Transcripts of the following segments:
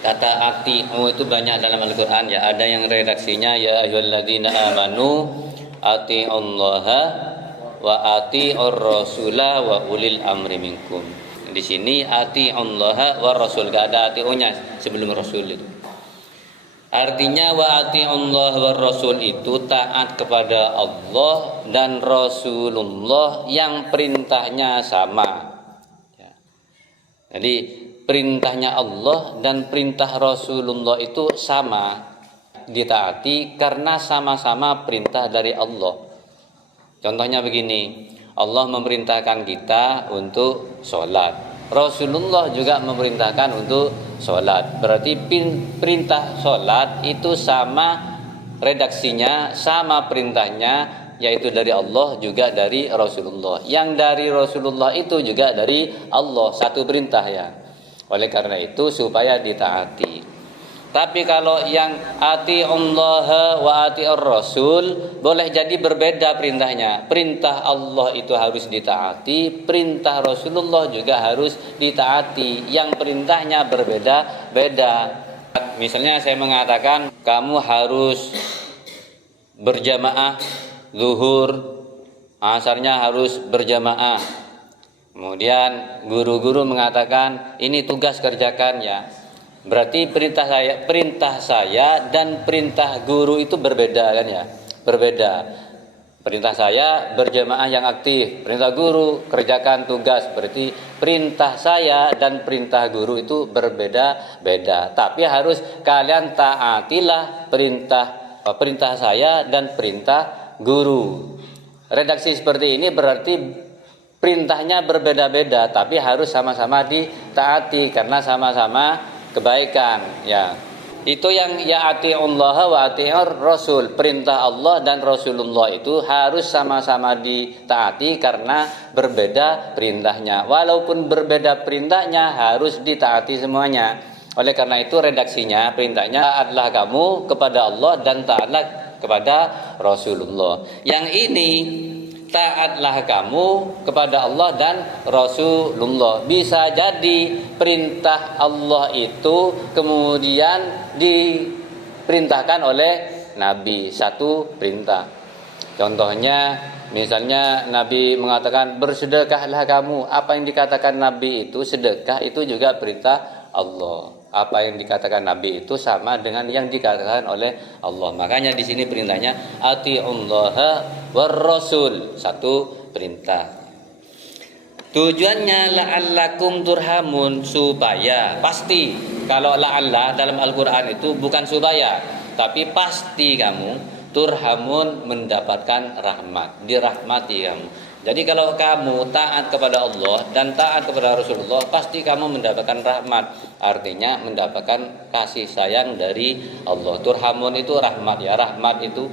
Kata ati'u itu banyak dalam Al-Qur'an ya. Ada yang redaksinya ya ayyuhalladzina amanu ati'ullaha wa ati'ur rasula wa ulil amri minkum. Di sini ati'ullaha wa rasul, gak ada ati'unya sebelum rasul itu. Artinya wa ati'ullah wa rasul itu taat kepada Allah dan Rasulullah yang perintahnya sama. Jadi perintahnya Allah dan perintah Rasulullah itu sama, ditaati karena sama-sama perintah dari Allah. Contohnya begini, Allah memerintahkan kita untuk sholat, Rasulullah juga memerintahkan untuk sholat. Berarti perintah sholat itu sama redaksinya, sama perintahnya, yaitu dari Allah juga dari Rasulullah. Yang dari Rasulullah itu juga dari Allah, satu perintah ya. Oleh karena itu supaya ditaati. Tapi kalau yang ati'ullaha wa ati'ur rasul boleh jadi berbeda perintahnya. Perintah Allah itu harus ditaati, perintah Rasulullah juga harus ditaati. Yang perintahnya berbeda-beda. Misalnya saya mengatakan kamu harus berjamaah zuhur, asarnya harus berjamaah. Kemudian guru-guru mengatakan ini tugas kerjakan ya. Berarti perintah saya dan perintah guru itu berbeda kan ya? Berbeda. Perintah saya berjamaah yang aktif, perintah guru kerjakan tugas. Berarti perintah saya dan perintah guru itu berbeda-beda. Tapi harus kalian taatilah perintah saya dan perintah guru. Redaksi seperti ini berarti perintahnya berbeda-beda, tapi harus sama-sama ditaati karena sama-sama kebaikan ya. Itu yang ya ati'ullah wa ati'ur rasul. Perintah Allah dan Rasulullah itu harus sama-sama ditaati karena berbeda perintahnya. Walaupun berbeda perintahnya harus ditaati semuanya. Oleh karena itu redaksinya, perintahnya taatlah kamu kepada Allah dan taatlah kepada Rasulullah. Yang ini taatlah kamu kepada Allah dan Rasulullah. Bisa jadi perintah Allah itu kemudian diperintahkan oleh Nabi, satu perintah. Contohnya misalnya Nabi mengatakan bersedekahlah kamu. Apa yang dikatakan Nabi itu sedekah itu juga perintah Allah. Apa yang dikatakan Nabi itu sama dengan yang dikatakan oleh Allah. Makanya di sini perintahnya ati'ullaha war rasul, satu perintah. Tujuannya la'allakum turhamun, supaya pasti. Kalau la'alla dalam Al-Qur'an itu bukan supaya, tapi pasti kamu turhamun mendapatkan rahmat, dirahmati kamu. Jadi kalau kamu taat kepada Allah dan taat kepada Rasulullah, pasti kamu mendapatkan rahmat. Artinya mendapatkan kasih sayang dari Allah. Turhamun itu rahmat ya. Rahmat itu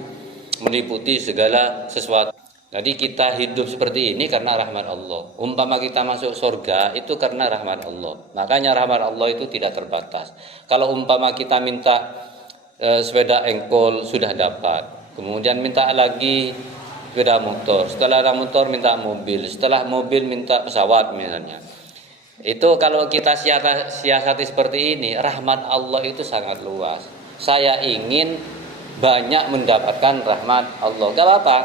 meliputi segala sesuatu. Jadi kita hidup seperti ini karena rahmat Allah. Umpama kita masuk surga itu karena rahmat Allah. Makanya rahmat Allah itu tidak terbatas. Kalau umpama kita minta sepeda engkol sudah dapat. Kemudian minta lagi sepeda motor, setelah ada motor minta mobil, setelah mobil minta pesawat misalnya. Itu kalau kita siasati seperti ini, rahmat Allah itu sangat luas. Saya ingin banyak mendapatkan rahmat Allah, gak apa-apa.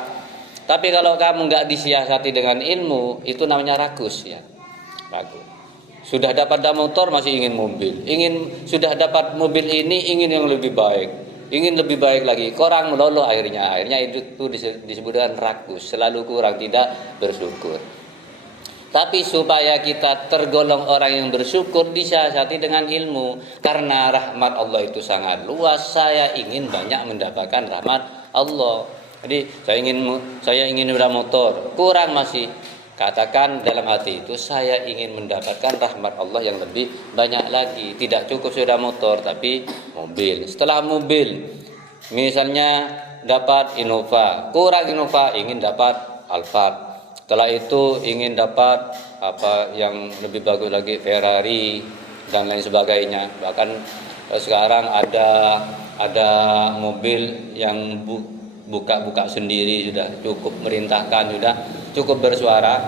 Tapi kalau kamu gak disiasati dengan ilmu, itu namanya rakus ya. Rakus. Sudah dapat motor masih ingin mobil, sudah dapat mobil ini ingin yang lebih baik. Ingin lebih baik lagi, kurang meloloh akhirnya itu disebut dengan rakus, selalu kurang, tidak bersyukur. Tapi supaya kita tergolong orang yang bersyukur, disiasati dengan ilmu. Karena rahmat Allah itu sangat luas, saya ingin banyak mendapatkan rahmat Allah. Jadi saya ingin udah motor, kurang masih. Katakan dalam hati itu, saya ingin mendapatkan rahmat Allah yang lebih banyak lagi. Tidak cukup sudah motor, tapi mobil. Setelah mobil, misalnya dapat Innova, kurang Innova, ingin dapat Alphard. Setelah itu ingin dapat apa yang lebih bagus lagi, Ferrari dan lain sebagainya. Bahkan sekarang ada mobil yang buka sendiri, sudah cukup merintahkan, sudah cukup bersuara,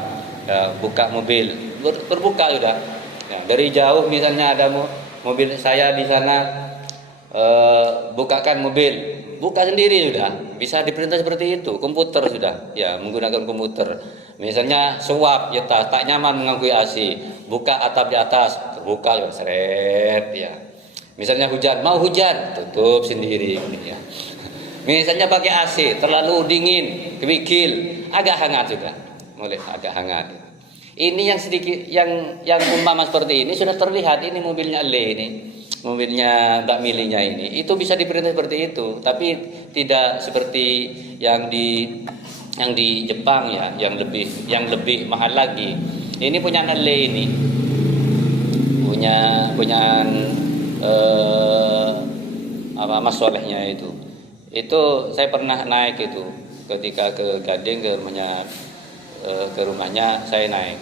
buka mobil berbuka sudah. Nah, dari jauh misalnya mobil saya di sana, bukakan mobil, buka sendiri sudah, bisa diperintah seperti itu. Komputer sudah, ya menggunakan komputer. Misalnya suap, ya tak nyaman mengakui AC, buka atap di atas, terbuka ya seret, ya. Misalnya hujan, mau hujan, tutup sendiri, ya. Misalnya pakai AC, terlalu dingin, kebikil, agak hangat juga, mulai agak hangat. Ini yang sedikit, yang umpama seperti ini sudah terlihat. Ini mobilnya Le ini, mobilnya Mbak Milinya ini, itu bisa diperintah seperti itu, tapi tidak seperti yang di Jepang ya, yang lebih mahal lagi. Ini punya Le ini, punya apa Mas Solehnya itu. Itu saya pernah naik itu ketika ke Gading ke rumahnya saya naik.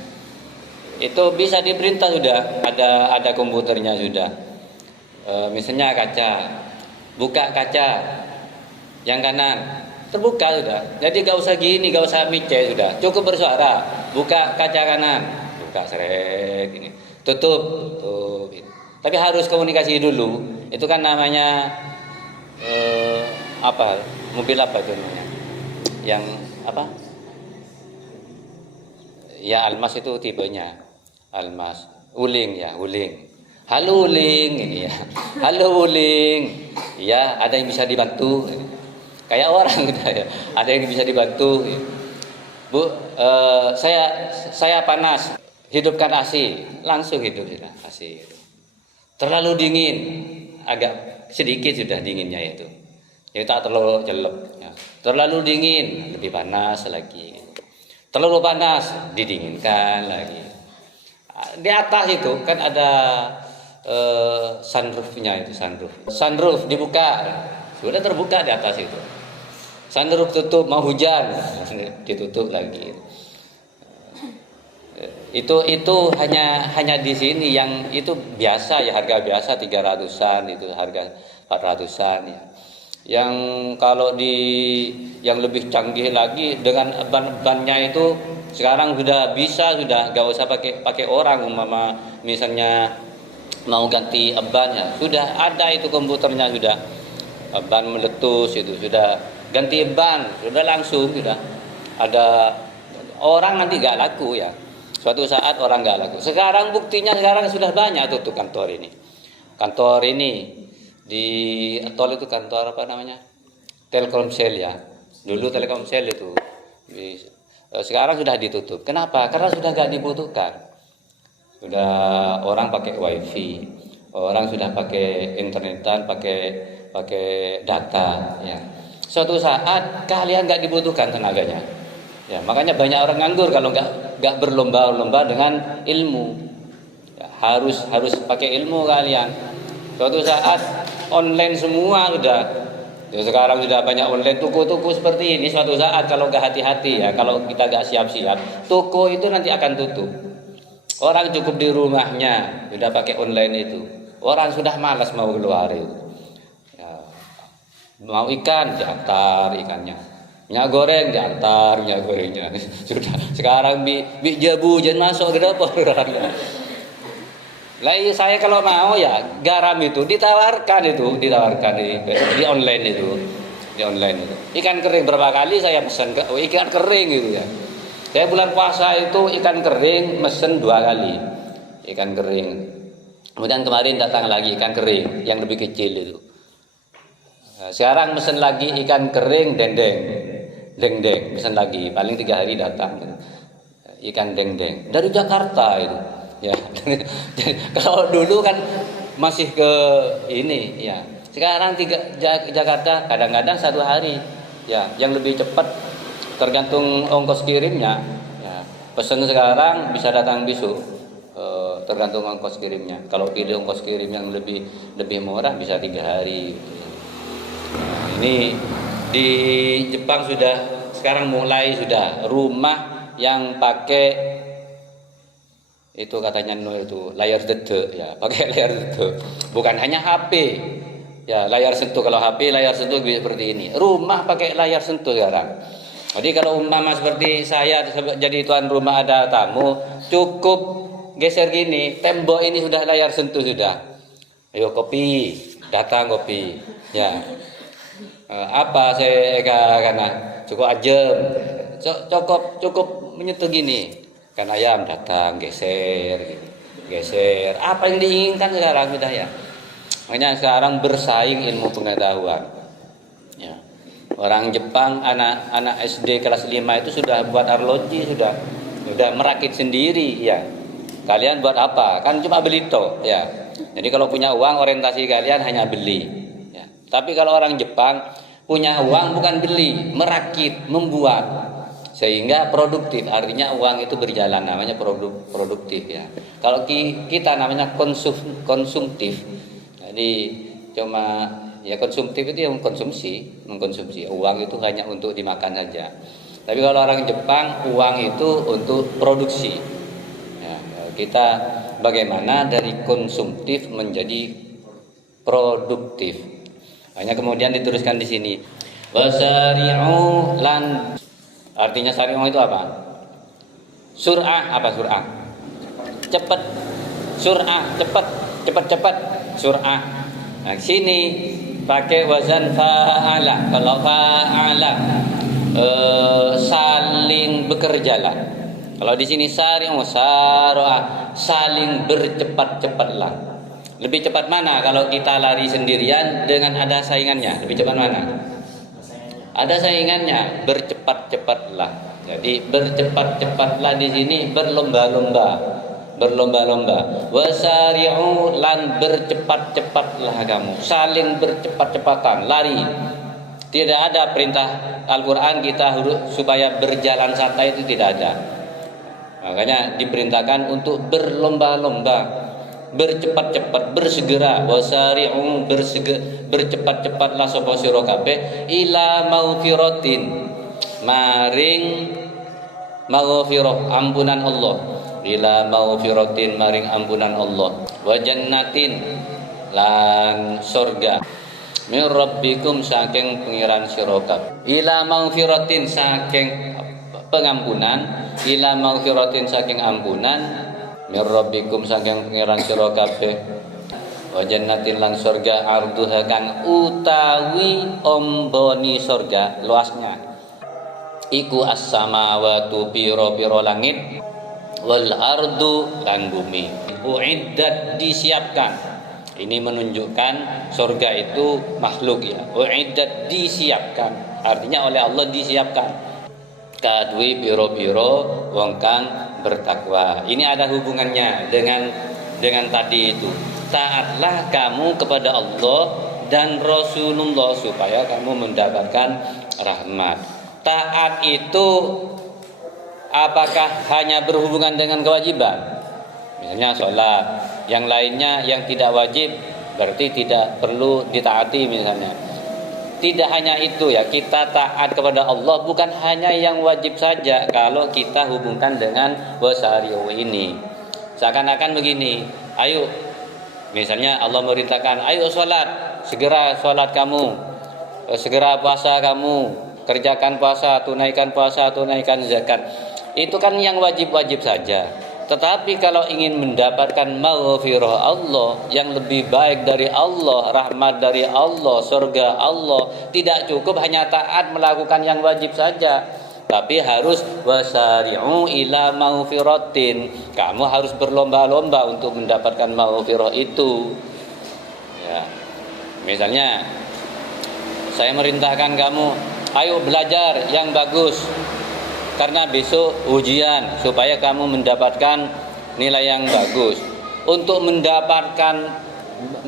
Itu bisa diperintah sudah, ada komputernya sudah. Misalnya kaca, buka kaca yang kanan, terbuka sudah. Jadi gak usah gini, gak usah mice sudah. Cukup bersuara, buka kaca kanan, buka seret ini. Tutup. Tapi harus komunikasi dulu. Itu kan namanya mobil apa itu namanya, yang apa ya, Almas itu tipenya Almas, Wuling ya, Wuling. Halo Wuling ini ya, halo Wuling ya, ada yang bisa dibantu kayak orang gitu ya, ada yang bisa dibantu. Bu, saya panas, hidupkan AC, langsung hidup sudah AC. Terlalu dingin, agak sedikit sudah dinginnya itu. Jadi tak terlalu jelek. Ya. Terlalu dingin, lebih panas lagi. Terlalu panas, didinginkan lagi. Di atas itu kan ada sunroofnya itu, sunroof dibuka, sudah terbuka di atas itu. Sunroof tutup, mau hujan, ditutup lagi. Itu hanya di sini yang itu biasa ya, harga biasa 300-an, itu harga 400-an ya. Yang kalau yang lebih canggih lagi dengan ban-bannya itu sekarang sudah bisa, sudah gak usah pakai orang. Umpama misalnya mau ganti ban ya, sudah ada itu komputernya, sudah ban meletus itu sudah ganti ban, sudah langsung, sudah ada. Orang nanti gak laku ya, suatu saat orang gak laku. Sekarang buktinya sekarang sudah banyak tuh kantor ini di tol itu, kantor apa namanya, Telkomsel ya, dulu Telkomsel itu sekarang sudah ditutup. Kenapa? Karena sudah gak dibutuhkan, sudah orang pakai wifi, orang sudah pakai internetan, pakai data ya. Suatu saat kalian gak dibutuhkan tenaganya ya, makanya banyak orang nganggur kalau nggak berlomba-lomba dengan ilmu ya, harus pakai ilmu kalian. Suatu saat online semua sudah ya, sekarang sudah banyak online, toko-toko seperti ini. Suatu saat kalau nggak hati-hati ya, kalau kita nggak siap-siap, toko itu nanti akan tutup. Orang cukup di rumahnya sudah pakai online itu, orang sudah malas mau keluar itu ya. Mau ikan diantar ikannya, minyak goreng diantar minyak gorengnya. Sudah sekarang jabu jangan masuk ke dapur orangnya. Lah saya kalau mau ya garam itu ditawarkan di online itu, ikan kering. Berapa kali saya pesan ikan kering gitu ya. Saya bulan puasa itu ikan kering mesen 2 kali ikan kering. Kemudian kemarin datang lagi ikan kering yang lebih kecil itu. Nah, sekarang mesen lagi ikan kering dendeng, mesen lagi, paling 3 hari datang ikan dendeng dari Jakarta itu. Ya, kalau dulu kan masih ke ini ya. Sekarang Jakarta kadang-kadang 1 hari ya, yang lebih cepat tergantung ongkos kirimnya ya. Pesan sekarang bisa datang besok, tergantung ongkos kirimnya. Kalau pilih ongkos kirim yang lebih murah bisa 3 hari. Nah, ini di Jepang sudah sekarang mulai sudah rumah yang pakai itu katanya itu layar dedek ya, pakai layar dedek, bukan hanya HP ya, layar sentuh. Kalau HP layar sentuh seperti ini, rumah pakai layar sentuh sekarang. Jadi kalau umpama seperti saya jadi tuan rumah, ada tamu, cukup geser gini, tembok ini sudah layar sentuh sudah. Ayo kopi, datang kopi. Ya. Apa saya karena cukup ajem. Cukup menyentuh gini. Kan ayam datang geser gitu. Geser. Apa yang diinginkan sekarang sudah ya? Makanya sekarang bersaing ilmu pengetahuan. Ya. Orang Jepang anak SD kelas 5 itu sudah buat arloji, sudah merakit sendiri ya. Kalian buat apa? Kan cuma beli toh ya. Jadi kalau punya uang orientasi kalian hanya beli ya. Tapi kalau orang Jepang punya uang bukan beli, merakit, membuat sehingga produktif. Artinya uang itu berjalan, namanya produktif ya. Kalau kita namanya konsumtif. Jadi cuma ya konsumtif itu yang mengkonsumsi. Uang itu hanya untuk dimakan saja. Tapi kalau orang Jepang uang itu untuk produksi. Ya, kita bagaimana dari konsumtif menjadi produktif. Hanya kemudian dituliskan di sini. Wasari'u lan, artinya sari'u itu apa? Sur'ah, apa sur'ah? Cepat. Sur'ah, cepat. Sur'ah. Nah, sini pakai wazan fa'ala. Kalau fa'ala saling bekerjalah. Kalau di sini sari'u sar'a, saling bercepat-cepatlah. Lebih cepat mana kalau kita lari sendirian dengan ada saingannya? Lebih cepat mana? Ada saingannya, bercepat-cepatlah. Jadi bercepat-cepatlah di sini berlomba-lomba. Wasari'u lan bercepat-cepatlah kamu. Saling bercepat-cepatan, lari. Tidak ada perintah Al-Qur'an kita supaya berjalan santai, itu tidak ada. Makanya diperintahkan untuk berlomba-lomba, bercepat-cepat, bersegera. Wasari'u bercepat-cepatlah sapa sira kabeh ila maghfiratin, maring maghfirah, ampunan Allah. Ila maghfiratin, maring ampunan Allah. Wa jannatin lan surga. Min rabbikum, saking pengiran sira kabeh. Ila maghfiratin, saking pengampunan. Ila maghfiratin, saking ampunan. Min rabbikum, saking pengiran sira kabeh. Wa jannatin lan surga arduha kang utawi omboni surga luasnya iku as-samawati pira-pira langit wal ardu lan bumi. Uiddat, disiapkan. Ini menunjukkan surga itu makhluk ya. Uiddat, disiapkan. Artinya oleh Allah disiapkan. Kadwi piro-piro wong kang bertakwa. Ini ada hubungannya dengan tadi itu. Taatlah kamu kepada Allah dan Rasulullah supaya kamu mendapatkan rahmat. Taat itu apakah hanya berhubungan dengan kewajiban? Misalnya sholat, yang lainnya yang tidak wajib berarti tidak perlu ditaati misalnya. Tidak hanya itu ya, kita taat kepada Allah bukan hanya yang wajib saja. Kalau kita hubungkan dengan wasari'u ini, seakan-akan begini, ayo misalnya Allah merintahkan, ayo sholat, segera sholat kamu, segera puasa kamu, kerjakan puasa, tunaikan zakat. Itu kan yang wajib-wajib saja. Tetapi kalau ingin mendapatkan maghfirah Allah, yang lebih baik dari Allah, rahmat dari Allah, surga Allah, tidak cukup hanya taat melakukan yang wajib saja, tapi harus wasari'u ila maghfiratin. Kamu harus berlomba-lomba untuk mendapatkan maghfirah itu. Ya. Misalnya saya merintahkan kamu, ayo belajar yang bagus, karena besok ujian, supaya kamu mendapatkan nilai yang bagus. Untuk mendapatkan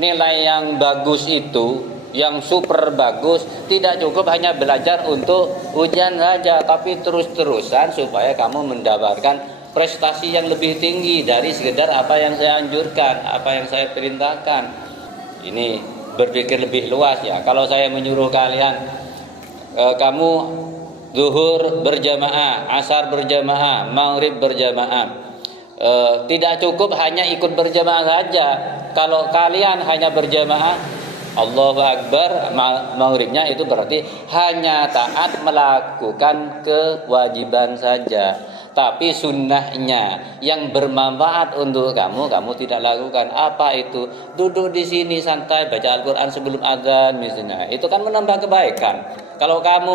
nilai yang bagus itu, yang super bagus, tidak cukup hanya belajar untuk ujian saja, tapi terus-terusan supaya kamu mendapatkan prestasi yang lebih tinggi dari sekedar apa yang saya anjurkan, apa yang saya perintahkan. Ini berpikir lebih luas ya. Kalau saya menyuruh kalian, kamu zuhur berjamaah, asar berjamaah, maghrib berjamaah, tidak cukup hanya ikut berjamaah saja. Kalau kalian hanya berjamaah, Allahu Akbar, maghribnya itu berarti hanya taat melakukan kewajiban saja. Tapi sunnahnya yang bermanfaat untuk kamu, kamu tidak lakukan. Apa itu? Duduk di sini santai baca Al-Quran sebelum azan misalnya. Itu kan menambah kebaikan. Kalau kamu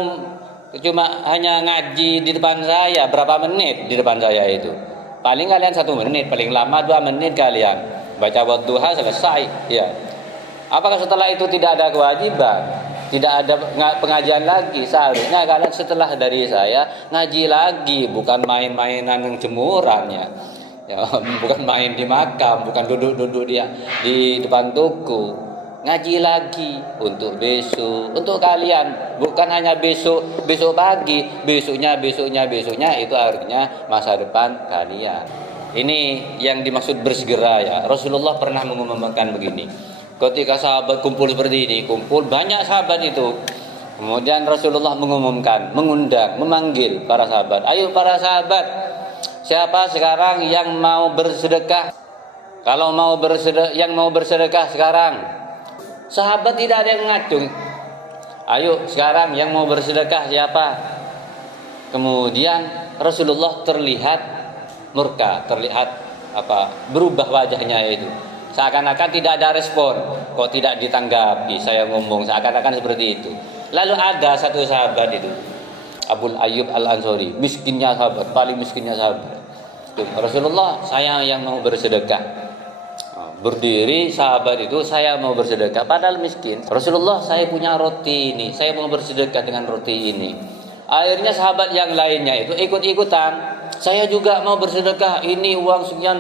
cuma hanya ngaji di depan saya, berapa menit di depan saya itu? Paling kalian 1 menit, paling lama 2 menit kalian. Baca wadduha selesai, ya. Apakah setelah itu tidak ada kewajiban? Tidak ada pengajian lagi? Seharusnya kalian setelah dari saya ngaji lagi, bukan main-mainan yang jemuran ya. Ya, bukan main di makam, bukan duduk-duduk di depan toko. Ngaji lagi untuk besok, untuk kalian, bukan hanya besok pagi, besoknya itu artinya masa depan kalian. Ini yang dimaksud bersegera ya. Rasulullah pernah mengumumkan begini. Ketika sahabat kumpul seperti ini, kumpul banyak sahabat itu. Kemudian Rasulullah mengumumkan, mengundang, memanggil para sahabat. Ayo para sahabat, siapa sekarang yang mau bersedekah? Kalau yang mau bersedekah sekarang. Sahabat tidak ada yang ngacung. Ayo sekarang yang mau bersedekah siapa? Kemudian Rasulullah terlihat murka, terlihat berubah wajahnya itu. Seakan-akan tidak ada respon. Kok tidak ditanggapi saya ngomong, seakan-akan seperti itu. Lalu ada satu sahabat itu, Abu Ayyub Al-Ansari, miskinnya sahabat, paling miskinnya sahabat. Rasulullah, saya yang mau bersedekah. Berdiri sahabat itu, saya mau bersedekah, padahal miskin. Rasulullah, saya punya roti ini, saya mau bersedekah dengan roti ini. Akhirnya sahabat yang lainnya itu ikut-ikutan. Saya juga mau bersedekah, ini uang sekian.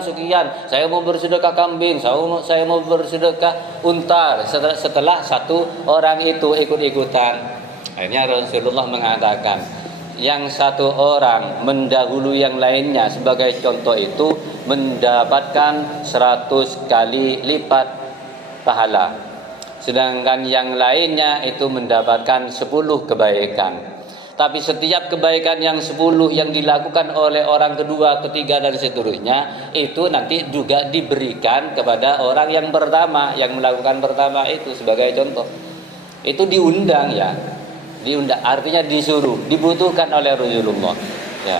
Saya mau bersedekah kambing, saya mau bersedekah unta. Setelah satu orang itu ikut-ikutan, akhirnya Rasulullah mengatakan, yang satu orang mendahului yang lainnya sebagai contoh itu mendapatkan 100 kali lipat pahala. Sedangkan yang lainnya itu mendapatkan 10 kebaikan. Tapi setiap kebaikan yang 10 yang dilakukan oleh orang kedua, ketiga dan seterusnya, itu nanti juga diberikan kepada orang yang pertama, yang melakukan pertama itu sebagai contoh. Itu diundang ya. Diundang artinya disuruh, dibutuhkan oleh Rasulullah. Ya.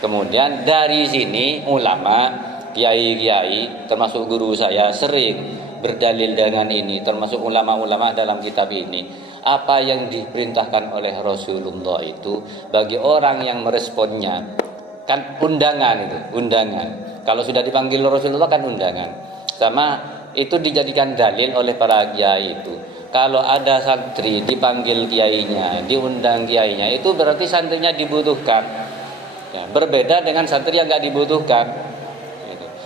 Kemudian dari sini ulama, kiai-kiai termasuk guru saya sering berdalil dengan ini, termasuk ulama-ulama dalam kitab ini. Apa yang diperintahkan oleh Rasulullah itu bagi orang yang meresponnya kan undangan itu, undangan. Kalau sudah dipanggil Rasulullah kan undangan. Sama itu dijadikan dalil oleh para kiai itu. Kalau ada santri dipanggil kiainya, diundang kiainya, itu berarti santrinya dibutuhkan. Ya, berbeda dengan santri yang enggak dibutuhkan.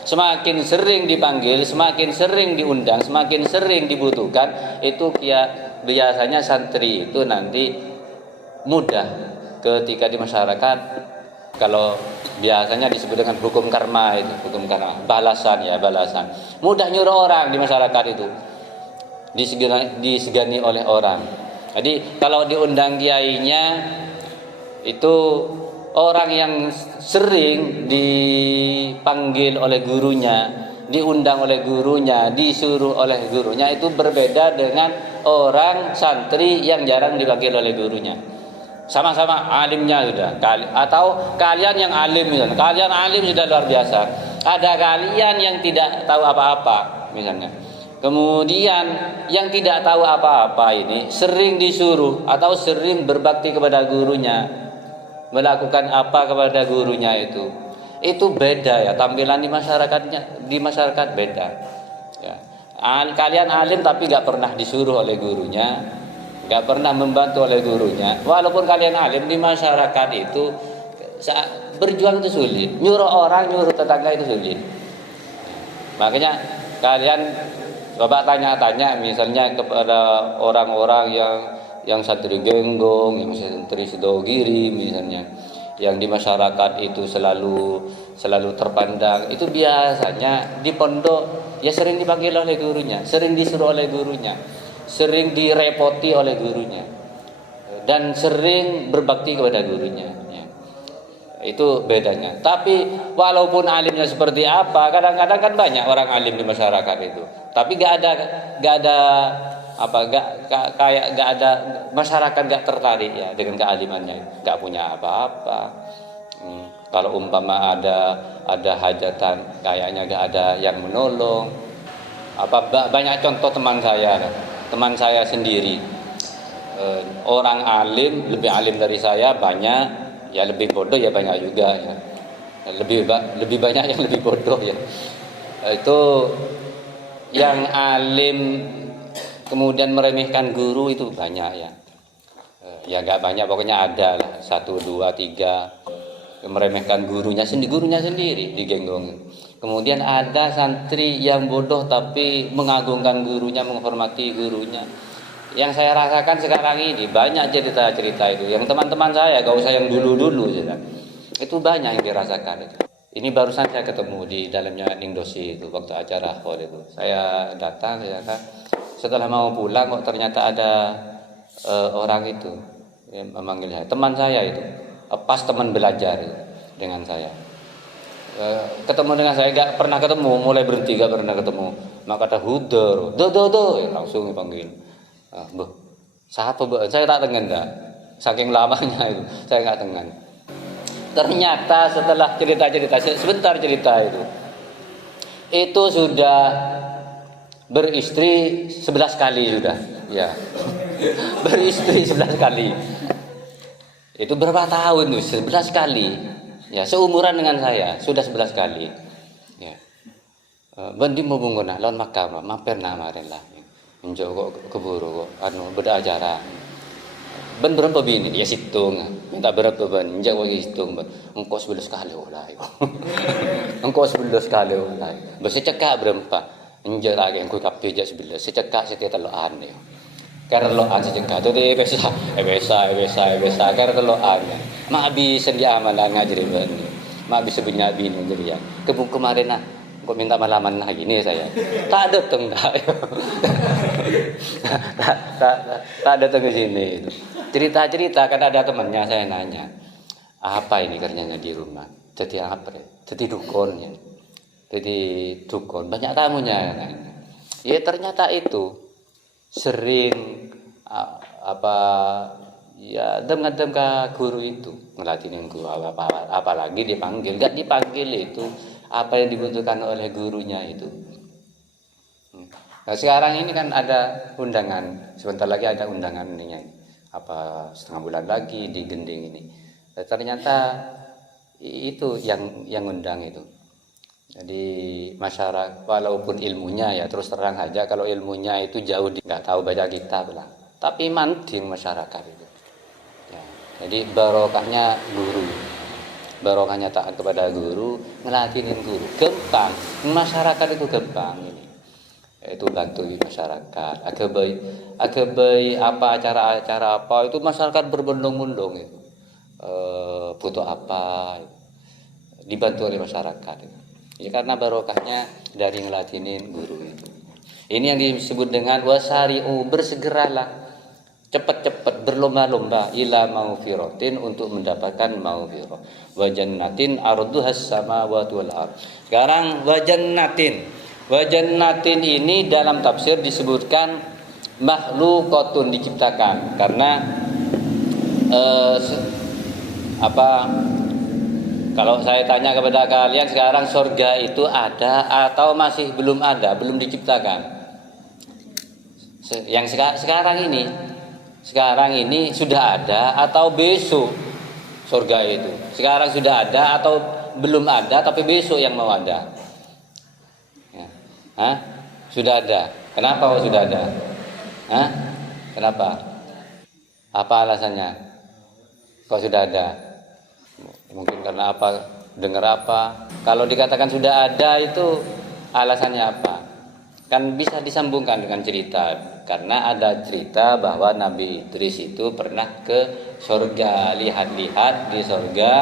Semakin sering dipanggil, semakin sering diundang, semakin sering dibutuhkan, itu biasanya santri itu nanti mudah ketika di masyarakat. Kalau biasanya disebut dengan hukum karma itu, hukum karma, balasan. Mudah nyuruh orang di masyarakat itu, disegani oleh orang. Jadi kalau diundang kiainya itu orang yang sering dipanggil oleh gurunya, diundang oleh gurunya, disuruh oleh gurunya, itu berbeda dengan orang santri yang jarang dipanggil oleh gurunya. Sama-sama alimnya sudah, atau kalian yang alim misalnya, kalian alim sudah luar biasa. Ada kalian yang tidak tahu apa-apa misalnya. Kemudian yang tidak tahu apa-apa ini sering disuruh atau sering berbakti kepada gurunya, melakukan apa kepada gurunya itu beda ya, tampilan di masyarakat beda ya. Kalian alim tapi gak pernah disuruh oleh gurunya, gak pernah membantu oleh gurunya. Walaupun kalian alim, di masyarakat itu berjuang itu sulit, nyuruh orang, nyuruh tetangga itu sulit. Makanya kalian coba tanya-tanya misalnya kepada orang-orang yang santri Genggong, yang santri Sidogiri misalnya, yang di masyarakat itu selalu terpandang, itu biasanya di pondok ya sering dipanggil oleh gurunya, sering disuruh oleh gurunya, sering direpoti oleh gurunya, dan sering berbakti kepada gurunya ya. Itu bedanya. Tapi walaupun alimnya seperti apa, kadang-kadang kan banyak orang alim di masyarakat itu, tapi gak ada masyarakat gak tertarik ya dengan kealimannya, gak punya apa-apa. Kalau umpama ada hajatan, kayaknya gak ada yang menolong. Banyak contoh teman saya sendiri, orang alim, lebih alim dari saya banyak, ya lebih bodoh ya banyak juga ya. Lebih banyak yang lebih bodoh ya. Itu yang alim kemudian meremehkan guru itu banyak ya. Ya nggak banyak, pokoknya ada lah, 1, 2, 3 meremehkan gurunya sendiri digenggong. Kemudian ada santri yang bodoh tapi mengagungkan gurunya, menghormati gurunya. Yang saya rasakan sekarang ini banyak cerita-cerita itu. Yang teman-teman saya, gak usah yang dulu-dulu ya. Itu banyak yang dirasakan itu. Ini barusan saya ketemu di dalamnya Indosi itu waktu acara hall itu. Saya datang ya kan. Setelah mau pulang kok ternyata ada orang itu yang memanggil saya. Teman saya itu. Pas teman belajar itu, dengan saya. Ketemu dengan saya gak pernah ketemu, mulai berhenti gak pernah ketemu. Maka kata Huder, do ya, langsung dipanggil. Bu, siapa bu? Saya tak tengen dah. Saking lamanya itu, saya nggak tengen. Ternyata setelah cerita sebentar cerita itu sudah beristri 11 kali sudah, ya. Beristri 11 kali. Itu berapa tahun tuh? 11 kali. Ya, seumuran dengan saya, sudah 11 kali. Ya. Bendi mau bungguna lawan makam, mampir nama lah. Menjauh kok keburu kok beda acara. Ben berapa bini? Ya situng. Minta berapa ben? Menjauh lagi situng ben. Engkau 11 kali oleh. Engkau 11 kali oleh. Bersecekak berapa? Menjauh lagi engkau kapi je 11. Secekak setiap teloan dia. Karena teloan secekak tu dia biasa. Karena teloan. Mak habis sendia amalan ngajari ben. Mak habis sebanyak bini jadi ya. Kemarin nah kok minta malaman lagi nih saya. Tak datang dah. tak datang ke sini. Cerita kan ada temannya, saya nanya, apa ini kerjanya di rumah? Jadi apa? Jadi dukunnya. Jadi dukun. Banyak tamunya. Ya ternyata itu sering ya dem-dem ke guru itu ngelatinin guru apalagi dipanggil. Gak dipanggil itu apa yang dibutuhkan oleh gurunya itu. Nah, sekarang ini kan ada undangan, sebentar lagi ada undangan ininya, setengah bulan lagi di Gending ini. Nah, ternyata itu yang undang itu. Jadi masyarakat walaupun ilmunya ya terus terang aja kalau ilmunya itu jauh nggak tahu baca kitab lah, tapi manding masyarakat itu. Ya, jadi barokahnya guru. Barokahnya taat kepada guru, ngelatinin guru. Gampang, masyarakat itu gampang ini. Itu bantu masyarakat. Agebai apa acara-acara apa itu masyarakat berbondong-bondong itu. Butuh apa dibantu oleh masyarakat itu. Ya karena barokahnya dari ngelatinin guru itu. Ini yang disebut dengan wasari'u, bersegeralah. Cepat-cepat berlomba-lomba ila maghfiratin untuk mendapatkan maghfirah. Wa jannatin arduhas samawati wal ardh. Sekarang wa jannatin. Wa jannatin ini dalam tafsir disebutkan makhlukatun, diciptakan karena kalau saya tanya kepada kalian sekarang surga itu ada atau masih belum ada, belum diciptakan? Yang sekarang ini sudah ada atau besok surga itu? Sekarang sudah ada atau belum ada tapi besok yang mau ada? Ya. Hah? Sudah ada. Kenapa kok sudah ada? Hah? Kenapa? Apa alasannya? Kok sudah ada? Mungkin karena apa? Dengar apa? Kalau dikatakan sudah ada itu alasannya apa? Kan bisa disambungkan dengan cerita. Karena ada cerita bahwa Nabi Idris itu pernah ke surga, lihat-lihat di surga.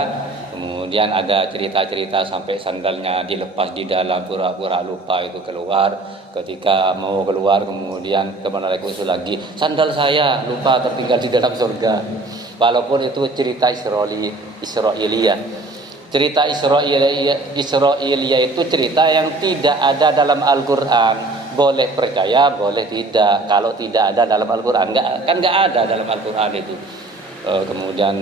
Kemudian ada cerita-cerita sampai sandalnya dilepas di dalam, pura-pura lupa itu keluar. Ketika mau keluar kemudian kemana lagi usul lagi, sandal saya lupa tertinggal di dalam surga. Walaupun itu cerita Israiliyah. Cerita Israiliyah itu cerita yang tidak ada dalam Al-Quran. Boleh percaya, boleh tidak. Kalau tidak ada dalam Al-Quran, nggak ada dalam Al-Quran itu. Kemudian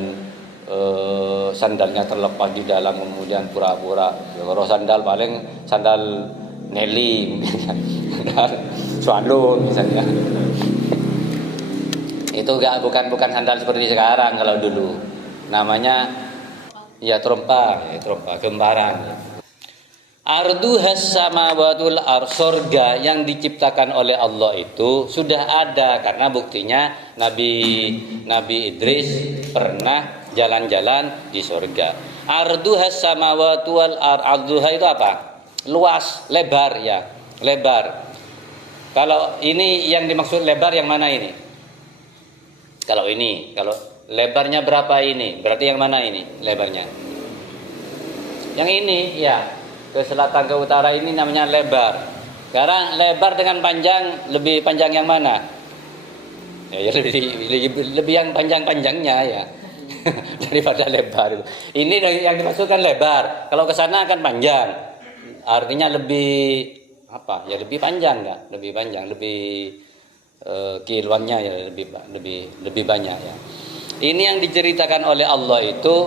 sandalnya terlepas di dalam, kemudian pura-pura. Kalau sandal paling sandal Nelly, sandal Swallow misalnya. Itu bukan sandal seperti sekarang. Kalau dulu namanya ya trompa, gembaran. Arduhas samawatul surga yang diciptakan oleh Allah itu sudah ada, karena buktinya Nabi Idris pernah jalan-jalan di surga. Arduhas samawatul arduha itu apa? Luas, lebar ya, lebar. Kalau ini yang dimaksud lebar yang mana ini? Kalau lebarnya berapa ini? Berarti yang mana ini lebarnya? Yang ini ya. Ke selatan ke utara ini namanya lebar. Sekarang lebar dengan panjang, lebih panjang yang mana? Ya lebih yang panjang-panjangnya ya. Daripada lebar. Ini yang dimaksudkan lebar. Kalau ke sana akan panjang. Artinya lebih apa? Ya lebih panjang enggak? Lebih panjang, lebih kiloannya ya lebih banyak ya. Ini yang diceritakan oleh Allah itu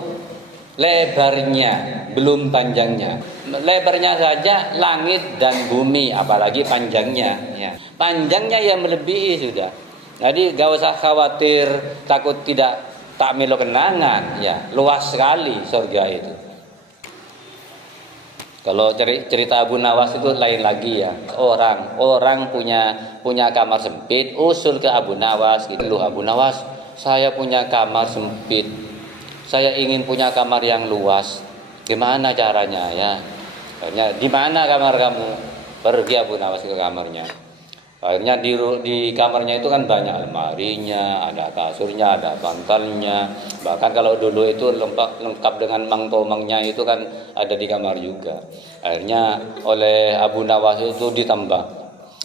lebarnya, belum panjangnya. Lebarnya saja langit dan bumi, apalagi panjangnya ya. Panjangnya yang melebihi sudah. Jadi gak usah khawatir takut tidak takmil kenangan ya. Luas sekali surga itu. Kalau cerita Abu Nawas itu lain lagi ya. Orang punya kamar sempit, usul ke Abu Nawas gitu. Loh Abu Nawas, saya punya kamar sempit. Saya ingin punya kamar yang luas. Gimana caranya ya? Akhirnya, di mana kamar kamu? Pergi Abu Nawas ke kamarnya. Akhirnya di kamarnya itu kan banyak almarinya, ada kasurnya, ada bantalnya. Bahkan kalau dulu itu lengkap dengan mangtomangnya itu kan ada di kamar juga. Akhirnya oleh Abu Nawas itu ditambah.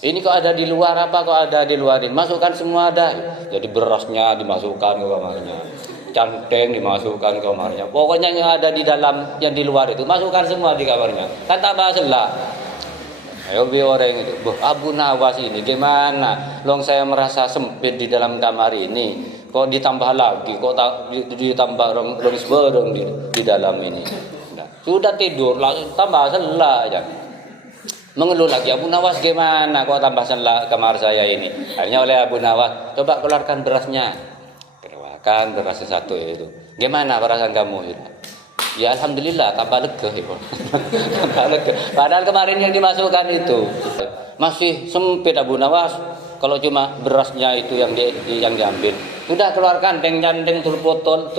Ini kok ada di luar, apa kok ada di luar ini? Masukkan semua ada. Jadi berasnya dimasukkan ke kamarnya. Canteng dimasukkan ke kamarnya. Pokoknya yang ada di dalam, yang di luar itu masukkan semua di kamarnya. Kan tambah selak. Ayo orang itu, Abu Nawas ini gimana? Long saya merasa sempit di dalam kamar ini. Kok ditambah lagi? Kok ditambah orang seberang di dalam ini? Nah, sudah tidur langsung tambah selak aja. Mengeluh lagi, Abu Nawas gimana? Kok tambah selak kamar saya ini? Akhirnya oleh Abu Nawas, coba keluarkan berasnya. Kan beras satu itu. Gimana perasaan kamu? Ya alhamdulillah tambah lega itu. Tambah lega. Padahal kemarin yang dimasukkan itu masih sempit Abu Nawas. Kalau cuma berasnya itu yang diambil. Sudah keluarkan deng tul botol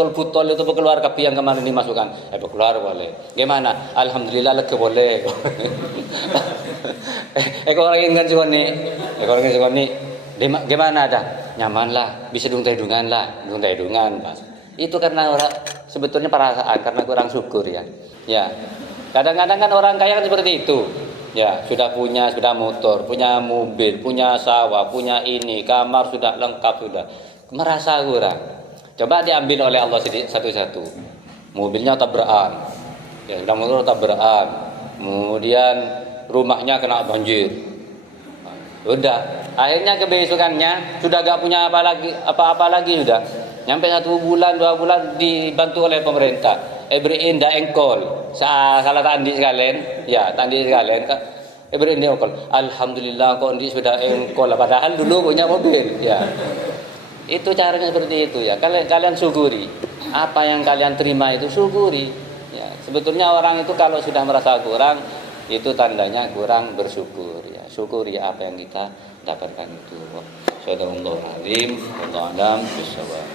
itu keluar kopi yang kemarin dimasukkan. Keluar boleh. Gimana? Alhamdulillah lega boleh. Orang yang kan gimana ada? Nyaman lah, bisa dungtai-dungan Mas. Itu karena orang sebetulnya perasaan, karena kurang syukur ya. Ya. Kadang-kadang kan orang kaya kan seperti itu. Ya, sudah punya motor, punya mobil, punya sawah, punya ini, kamar sudah lengkap sudah. Merasa kurang. Coba diambil oleh Allah satu-satu. Mobilnya tabrakan. Ya, sudah motor tabrakan. Kemudian rumahnya kena banjir. Udah, akhirnya kebesokannya sudah gak punya apa-apa lagi sudah. Nyampe 1 bulan 2 bulan dibantu oleh pemerintah. Beriin dah engkol. Salah tandi sekalian, ya tandi sekalian. Beriin dia engkol. Alhamdulillah kok sudah engkol. Padahal dulu punya mobil, ya. Itu caranya seperti itu ya. Kalian syukuri. Apa yang kalian terima itu syukuri. Ya, sebetulnya orang itu kalau sudah merasa kurang, itu tandanya kurang bersyukur ya. Syukuri apa yang kita dapatkan itu. Sadaqallahul azim. Wallahu a'lam bishawab.